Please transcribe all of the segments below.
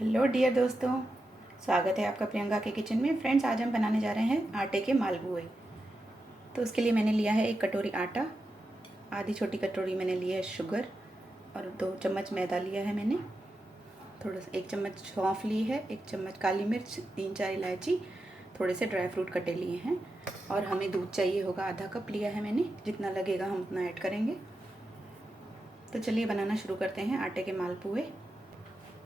Hello dear दोस्तों, स्वागत है आपका प्रियंका के किचन में। फ्रेंड्स, आज हम बनाने जा रहे हैं आटे के मालपुए। तो उसके लिए मैंने लिया है 1 कटोरी आटा, आधी छोटी कटोरी मैंने लिया है शुगर और 2 चम्मच मैदा लिया है मैंने। थोड़ा सा 1 चम्मच सौंफ ली है, 1 चम्मच काली मिर्च, 3-4 इलायची, थोड़े से ड्राई फ्रूट कटे लिए हैं और हमें दूध चाहिए होगा, आधा कप लिया है मैंने। जितना लगेगा हम उतना ऐड करेंगे। तो चलिए बनाना शुरू करते हैं आटे के मालपुए।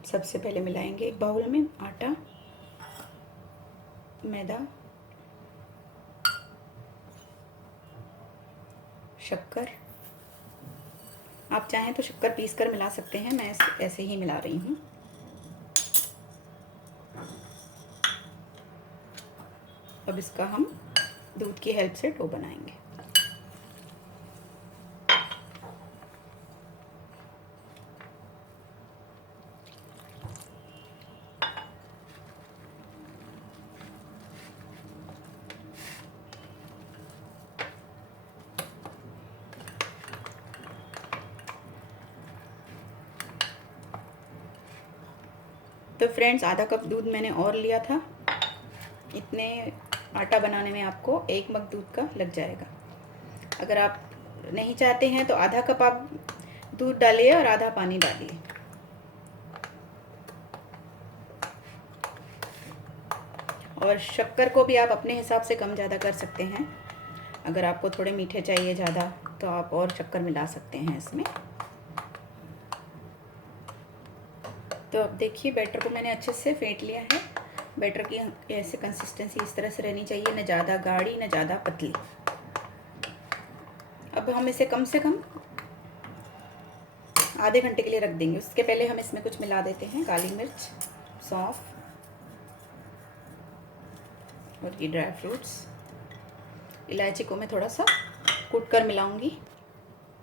सबसे पहले मिलाएंगे एक बाउल में आटा, मैदा, शक्कर। आप चाहें तो शक्कर पीस कर मिला सकते हैं, मैं ऐसे ही मिला रही हूँ। अब इसका हम दूध की हेल्प से डो बनाएंगे। तो फ्रेंड्स, आधा कप दूध मैंने और लिया था। इतने आटा बनाने में आपको 1 मग दूध का लग जाएगा। अगर आप नहीं चाहते हैं तो आधा कप आप दूध डालिए और आधा पानी डालिए। और शक्कर को भी आप अपने हिसाब से कम ज़्यादा कर सकते हैं। अगर आपको थोड़े मीठे चाहिए ज़्यादा तो आप और शक्कर मिला सकते हैं इसमें। तो अब देखिए, बैटर को मैंने अच्छे से फेंट लिया है। बैटर की ऐसे कंसिस्टेंसी इस तरह से रहनी चाहिए, न ज़्यादा गाढ़ी न ज़्यादा पतली। अब हम इसे कम से कम आधे घंटे के लिए रख देंगे। उसके पहले हम इसमें कुछ मिला देते हैं, काली मिर्च, सौंफ और ये ड्राई फ्रूट्स। इलायची को मैं थोड़ा सा कूट कर मिलाऊंगी।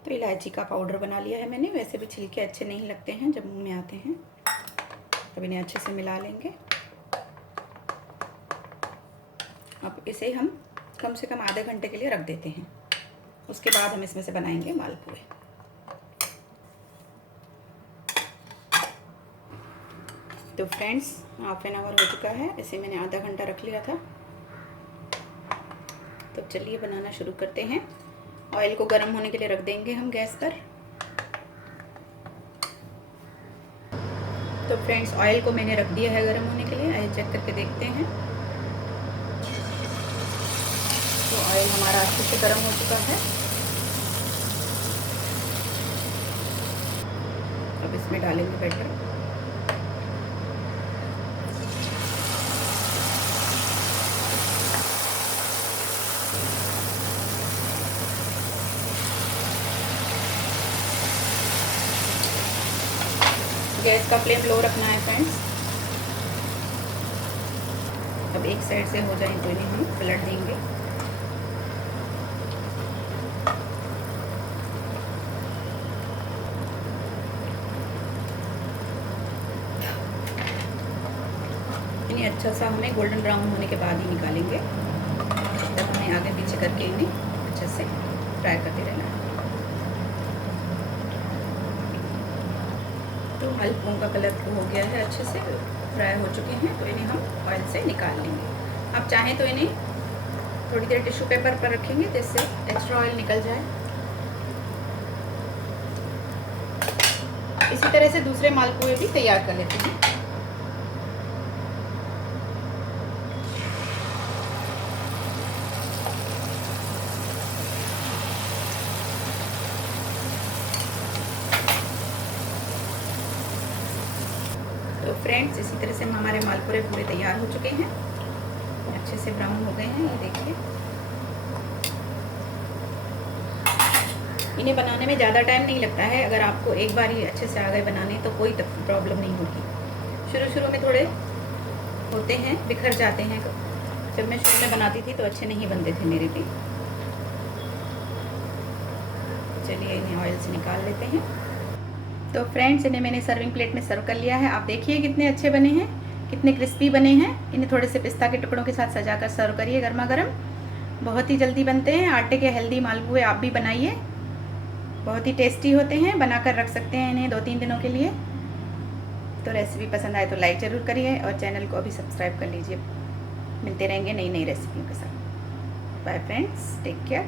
तो इलायची का पाउडर बना लिया है मैंने। वैसे भी छिलके अच्छे नहीं लगते हैं जब मुंह में आते हैं। अब इन्हें अच्छे से मिला लेंगे। अब इसे हम कम से कम आधे घंटे के लिए रख देते हैं। उसके बाद हम इसमें से बनाएंगे मालपुए। तो फ्रेंड्स, हाफ एन आवर हो चुका है। इसे मैंने आधा घंटा रख लिया था। तो चलिए बनाना शुरू करते हैं। ऑयल को गर्म होने के लिए रख देंगे हम गैस पर। तो फ्रेंड्स, ऑयल को मैंने रख दिया है गर्म होने के लिए। आइए चेक करके देखते हैं। तो ऑयल हमारा अच्छे से गर्म हो चुका है। अब इसमें डालेंगे बैटर। गैस का फ्लेम लो रखना है फ्रेंड्स। अब एक साइड से हो जाए तो इन्हें हम पलट देंगे। इन्हें अच्छा सा हमें गोल्डन ब्राउन होने के बाद ही निकालेंगे। तब हमें आगे पीछे करके इन्हें अच्छे से फ्राई करते रहना है। तो हल्कों का कलर हो गया है, अच्छे से फ्राई हो चुके हैं। तो इन्हें हम ऑयल से निकाल लेंगे। आप चाहें तो इन्हें थोड़ी देर टिश्यू पेपर पर रखेंगे जिससे एक्स्ट्रा ऑयल निकल जाए। इसी तरह से दूसरे मालपुए भी तैयार कर लेते हैं। तो फ्रेंड्स, इसी तरह से हमारे मालपुरे पूरे तैयार हो चुके हैं। अच्छे से ब्राउन हो गए हैं, ये देखिए। इन्हें बनाने में ज़्यादा टाइम नहीं लगता है। अगर आपको एक बार ही अच्छे से आ गए बनाने तो कोई प्रॉब्लम नहीं होगी। शुरू में थोड़े होते हैं, बिखर जाते हैं। जब मैं शुरू में बनाती थी तो अच्छे नहीं बनते थे मेरे भी। चलिए इन्हें ऑयल से निकाल लेते हैं। तो फ्रेंड्स, इन्हें मैंने सर्विंग प्लेट में सर्व कर लिया है। आप देखिए कितने अच्छे बने हैं, कितने क्रिस्पी बने हैं। इन्हें थोड़े से पिस्ता के टुकड़ों के साथ सजाकर सर्व करिए गर्मा गर्म। बहुत ही जल्दी बनते हैं। आटे के हेल्दी मालपुए आप भी बनाइए, बहुत ही टेस्टी होते हैं। बनाकर रख सकते हैं इन्हें 2-3 दिनों के लिए। तो रेसिपी पसंद आए तो लाइक ज़रूर करिए और चैनल को अभी सब्सक्राइब कर लीजिए। मिलते रहेंगे नई नई रेसिपियों के साथ। Bye friends, take care.